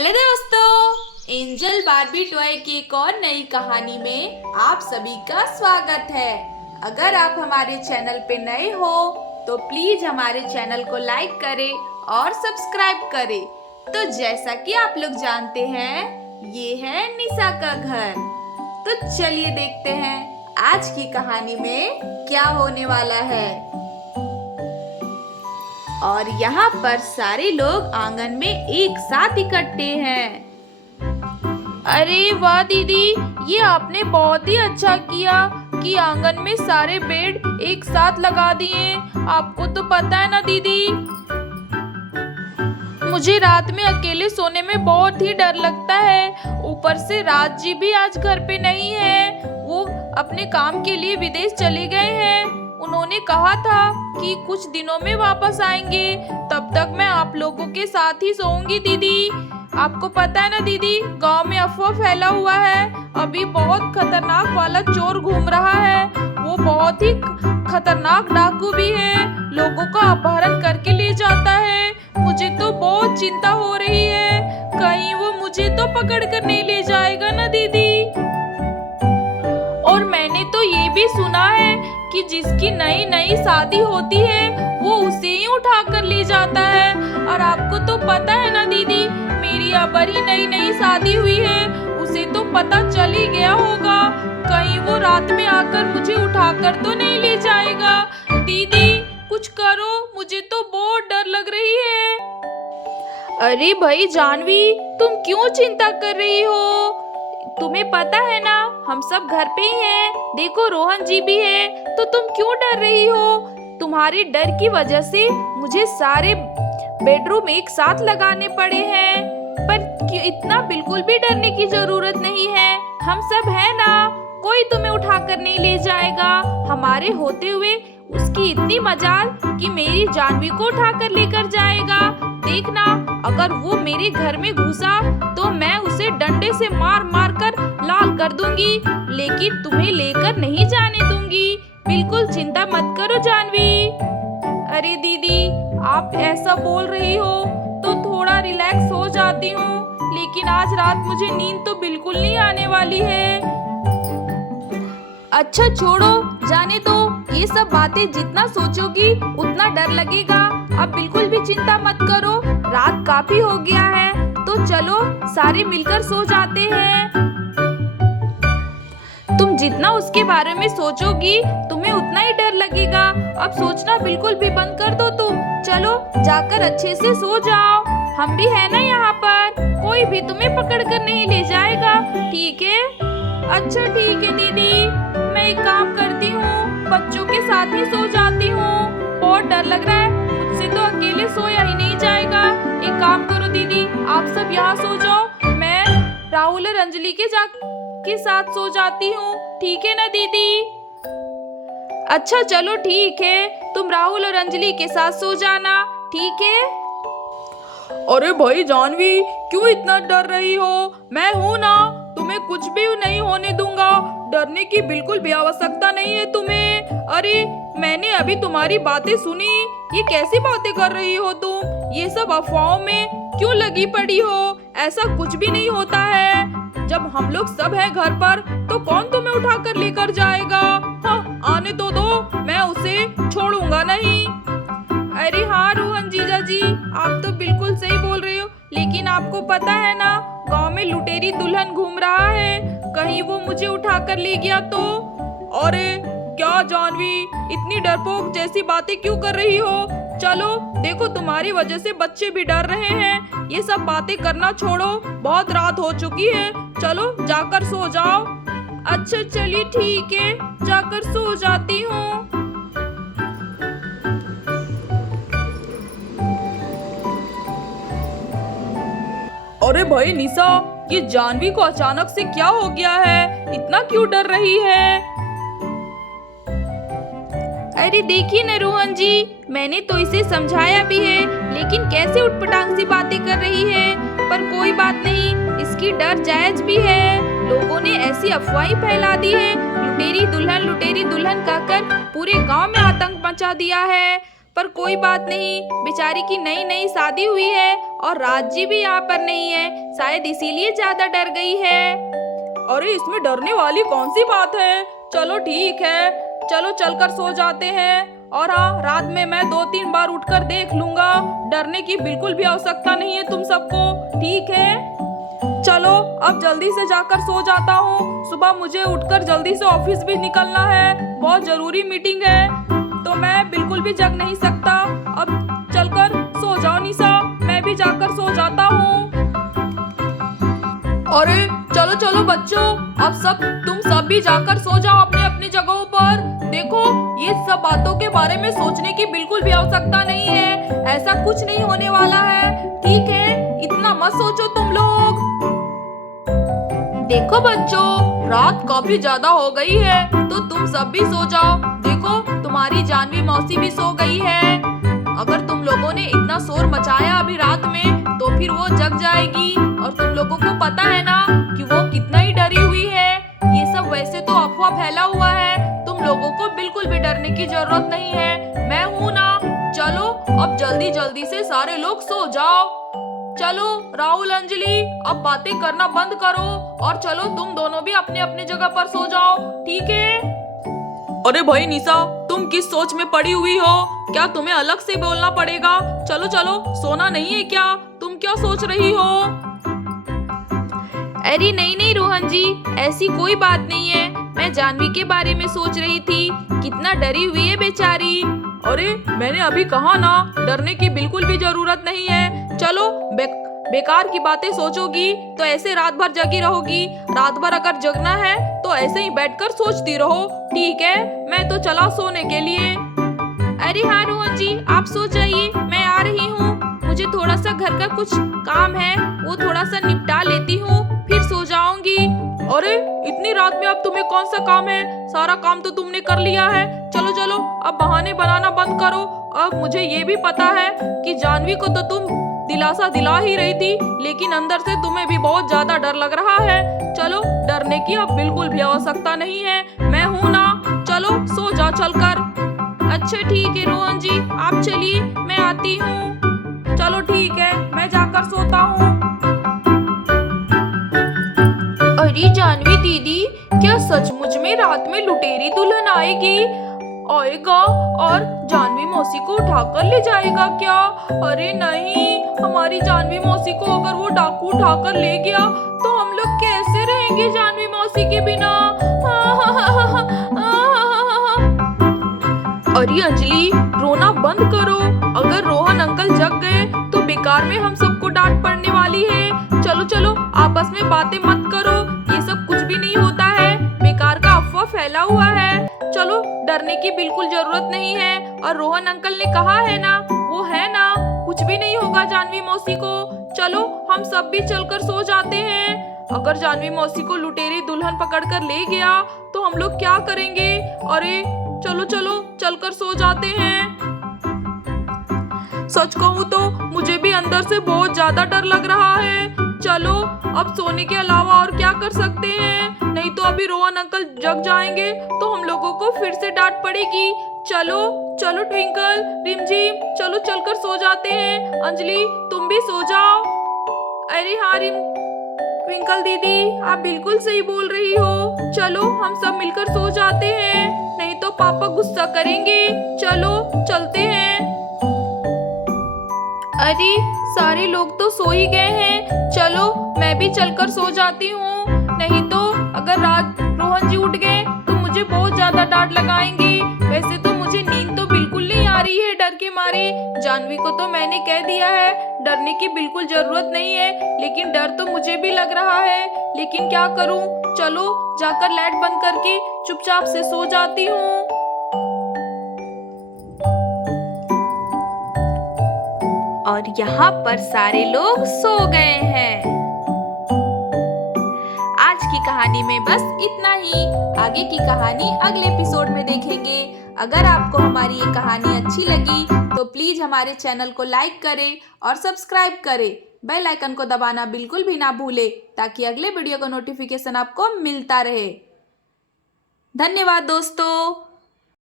Hello दोस्तों, angel Barbie toy की एक और नई कहानी में आप सभी का स्वागत है। अगर आप हमारे चैनल पे नए हो तो प्लीज हमारे चैनल को लाइक करें और सब्सक्राइब करें। तो जैसा कि आप लोग जानते हैं, ये है निशा का घर। तो चलिए देखते हैं आज की कहानी में क्या होने वाला है। और यहाँ पर सारे लोग आंगन में एक साथ इकट्ठे हैं। अरे वाह दीदी, ये आपने बहुत ही अच्छा किया कि आंगन में सारे बेड एक साथ लगा दिए। आपको तो पता है ना दीदी, मुझे रात में अकेले सोने में बहुत ही डर लगता है। ऊपर से राज जी भी आज घर पे नहीं है, वो अपने काम के लिए विदेश चले गए हैं। उन्होंने कहा था कि कुछ दिनों में वापस आएंगे, तब तक मैं आप लोगों के साथ ही सोऊंगी दीदी। आपको पता है ना दीदी, गांव में अफवाह फैला हुआ है, अभी बहुत खतरनाक वाला चोर घूम रहा है। वो बहुत ही खतरनाक डाकू भी है, लोगों का अपहरण करके ले जाता है। मुझे तो बहुत चिंता हो रही है, कहीं वो मुझे तो पकड़ कर नहीं ले जाएगा ना दीदी। और मैंने तो ये भी सुना है कि जिसकी नई नई शादी होती है वो उसे ही उठा कर ले जाता है। और आपको तो पता है ना दीदी, मेरी अबरी नई नई शादी हुई है, उसे तो पता चल ही गया होगा, कहीं वो रात में आकर मुझे उठाकर तो नहीं ले जाएगा। दीदी कुछ करो, मुझे तो बहुत डर लग रही है। अरे भाई जानवी, तुम क्यों चिंता कर रही हो? तुम्हें पता है ना, हम सब घर पे ही हैं। देखो रोहन जी भी है, तो तुम क्यों डर रही हो? तुम्हारे डर की वजह से मुझे सारे बेडरूम एक साथ लगाने पड़े हैं, पर इतना बिल्कुल भी डरने की जरूरत नहीं है। हम सब है ना, कोई तुम्हें उठाकर नहीं ले जाएगा। हमारे होते हुए उसकी इतनी मजाल कि मेरी जानवी को उठाकर लेकर जाएगा। देखना, अगर वो मेरे घर में घुसा तो मैं उसे डंडे से मार मार कर लाल कर दूंगी, लेकिन तुम्हें लेकर नहीं जाने दूंगी। बिल्कुल चिंता मत करो जानवी। अरे दीदी, आप ऐसा बोल रही हो तो थोड़ा रिलैक्स हो जाती हूँ, लेकिन आज रात मुझे नींद तो बिल्कुल नहीं आने वाली है। अच्छा छोड़ो, जाने दो। ये सब बातें जितना सोचोगी उतना डर लगेगा। अब बिल्कुल भी चिंता मत करो, रात काफी हो गया है, तो चलो सारे मिलकर सो जाते हैं। तुम जितना उसके बारे में सोचोगी तुम्हें उतना ही डर लगेगा। अब सोचना बिल्कुल भी बंद कर दो तुम। चलो जाकर अच्छे से सो जाओ, हम भी है ना यहाँ पर, कोई भी तुम्हें पकड़ कर नहीं ले जाएगा, ठीक है? अच्छा ठीक है दीदी, मैं एक काम करती हूँ, बच्चों के साथ ही सो जाती हूँ। बहुत डर लग रहा है, मुझसे तो अकेले सोया ही नहीं जाएगा। एक काम करो दीदी, आप सब यहाँ सो जाओ, मैं राहुल और अंजलि के साथ सो जाती हूँ, ठीक है ना दीदी? अच्छा चलो ठीक है, तुम राहुल और अंजलि के साथ सो जाना, ठीक है? अरे भाई जानवी, क्यों इतना डर रही हो? मैं हूँ ना, तुम्हें कुछ भी नहीं होने दूंगा। डरने की बिल्कुल भी आवश्यकता नहीं है तुम्हें। अरे मैंने अभी तुम्हारी बातें सुनी, ये कैसी बातें कर रही हो तुम? ये सब अफवाहों में क्यों लगी पड़ी हो? ऐसा कुछ भी नहीं होता है। जब हम लोग सब हैं घर पर तो कौन तुम्हें उठाकर लेकर जाएगा? हाँ, आने तो दो, मैं उसे छोड़ूंगा नहीं। अरे हाँ रोहन जीजा जी, आप तो बिल्कुल सही बोल रहे हो, लेकिन आपको पता है ना, गांव में लुटेरी दुल्हन घूम रहा है, कहीं वो मुझे उठाकर ले गया तो? अरे क्या जानवी, इतनी डरपोक जैसी बातें क्यों कर रही हो? चलो देखो, तुम्हारी वजह से बच्चे भी डर रहे हैं। ये सब बातें करना छोड़ो, बहुत रात हो चुकी है, चलो जाकर सो जाओ। अच्छा चलिए ठीक है, जाकर सो जाती हूँ। अरे भाई निशा, ये जानवी को अचानक से क्या हो गया है? इतना क्यों डर रही है? अरे देखिए न रोहन जी, मैंने तो इसे समझाया भी है, लेकिन कैसे उटपटांग सी बातें कर रही है। पर कोई बात नहीं, इसकी डर जायज भी है। लोगों ने ऐसी अफवाहें फैला दी है, लुटेरी दुल्हन कहकर पूरे गांव में आतंक मचा दिया है। पर कोई बात नहीं, बेचारी की नई नई शादी हुई है और राज जी भी यहाँ पर नहीं है, शायद इसीलिए ज्यादा डर गई है। अरे इसमें डरने वाली कौन सी बात है। चलो ठीक है, चलो चलकर सो जाते हैं। और हाँ, रात में मैं 2-3 बार उठकर देख लूंगा। डरने की बिल्कुल भी आवश्यकता नहीं है तुम सबको, ठीक है। चलो अब जल्दी से जाकर सो जाता हूँ। सुबह मुझे उठकर जल्दी से ऑफिस भी निकलना है, बहुत जरूरी मीटिंग है, तो मैं बिल्कुल भी जग नहीं सकता। अब चलकर सो जाओ निशा, मैं भी जाकर सो जाता हूँ। अरे चलो चलो बच्चों, अब तुम सब भी जाकर सो जाओ अपने अपनी जगहों पर। देखो, ये सब बातों के बारे में सोचने की बिल्कुल भी आवश्यकता नहीं है, ऐसा कुछ नहीं होने वाला है, ठीक है। इतना मत सोचो तुम लोग। देखो बच्चों, रात काफी ज्यादा हो गई है, तो तुम सब भी सो जाओ। देखो, तुम्हारी जानवी मौसी भी सो गई है। अगर तुम लोगों ने इतना शोर मचाया अभी रात में, तो फिर वो जग जाएगी। और तुम लोगों को पता है ना कि वो कितना ही डरी हुई है। ये सब वैसे तो अफवाह फैला हुआ है, तुम लोगों को बिल्कुल भी डरने की जरूरत नहीं है, मैं हूँ ना। चलो अब जल्दी जल्दी से सारे लोग सो जाओ। चलो राहुल, अंजलि, अब बातें करना बंद करो और चलो तुम दोनों भी अपने अपने जगह पर सो जाओ, ठीक है। अरे भाई निशा, तुम किस सोच में पड़ी हुई हो? क्या तुम्हें अलग से बोलना पड़ेगा? चलो चलो, सोना नहीं है क्या? तुम क्या सोच रही हो? अरे नहीं नहीं रोहन जी, ऐसी कोई बात नहीं है। मैं जानवी के बारे में सोच रही थी, कितना डरी हुई है बेचारी। अरे मैंने अभी कहा ना, डरने की बिल्कुल भी जरूरत नहीं है। चलो बेकार की बातें सोचोगी तो ऐसे रात भर जगी रहोगी। रात भर अगर जगना है तो ऐसे ही बैठकर सोचती रहो, ठीक है। मैं तो चला सोने के लिए। अरे हाँ रोहन जी, आप सो जाइए, मैं आ रही हूँ। मुझे थोड़ा सा घर का कुछ काम है, वो थोड़ा सा निपटा लेती हूँ, फिर सो जाऊंगी। अरे इतनी रात में अब तुम्हें कौन सा काम है? सारा काम तो तुमने कर लिया है। चलो चलो, अब बहाने बनाना बंद करो। अब मुझे ये भी पता है कि जानवी को तो तुम दिलासा दिला ही रही थी, लेकिन अंदर से तुम्हें भी बहुत ज्यादा डर लग रहा है। चलो, डरने की अब बिल्कुल भी आवश्यकता नहीं है, मैं हूँ ना। चलो सो जाओ चलकर। अच्छा ठीक है रोहन जी, आप चलिए, मैं आती हूँ। चलो ठीक है, मैं जाकर सोता हूँ। अरे जानवी दीदी, क्या सचमुच में रात में लुटेरी दुल्हन आएगा और जानवी मौसी को उठाकर ले जाएगा क्या? अरे नहीं, हमारी जानवी मौसी को अगर वो डाकू उठाकर ले गया तो हम लोग कैसे रहेंगे जानवी मौसी के बिना? अरे अंजलि, रोना बंद करो। अगर रोहन अंकल जग गए तो बेकार में हम सबको डांट पड़ने वाली है। चलो चलो, आपस में बातें मत करो, ये सब कुछ भी नहीं होता है, बेकार का अफवाह फैला हुआ है। चलो, डरने की बिल्कुल जरूरत नहीं है। और रोहन अंकल ने कहा है ना, वो है ना, कुछ भी नहीं होगा जानवी मौसी को। चलो हम सब भी चलकर सो जाते हैं। अगर जानवी मौसी को लुटेरी दुल्हन पकड़कर ले गया तो हम लोग क्या करेंगे? अरे चलो चलो, चलकर सो जाते हैं। सच कहूँ तो मुझे भी अंदर से बहुत ज्यादा डर लग रहा है। चलो, अब सोने के अलावा और क्या कर सकते हैं? नहीं तो अभी रोहन अंकल जग जाएंगे तो हम लोगों को फिर से डांट पड़ेगी। चलो चलो ट्विंकल, रिमझिम, चलो चलकर सो जाते हैं। अंजलि, तुम भी सो जाओ। अरे हाँ ट्विंकल दीदी, आप बिल्कुल सही बोल रही हो। चलो हम सब मिलकर सो जाते हैं, नहीं तो पापा गुस्सा करेंगे। चलो चलते हैं। अरे सारे लोग तो सो ही गए हैं, चलो मैं भी चलकर सो जाती हूँ। नहीं तो अगर रात रोहन जी उठ गए तो मुझे बहुत ज्यादा डांट लगाएंगे। वैसे तो मुझे नींद तो बिल्कुल नहीं आ रही है डर के मारे। जानवी को तो मैंने कह दिया है डरने की बिल्कुल जरूरत नहीं है, लेकिन डर तो मुझे भी लग रहा है। लेकिन क्या करूँ? चलो जाकर लाइट बंद करके चुपचाप से सो जाती हूँ। और यहाँ पर सारे लोग सो गए हैं। आज की कहानी में बस इतना ही। आगे की कहानी अगले एपिसोड में देखेंगे। अगर आपको हमारी ये कहानी अच्छी लगी तो प्लीज हमारे चैनल को लाइक करें और सब्सक्राइब करें। बेल आइकन को दबाना बिल्कुल भी ना भूलें ताकि अगले वीडियो का नोटिफिकेशन आपको मिलता रहे। धन्यवाद दोस्तों।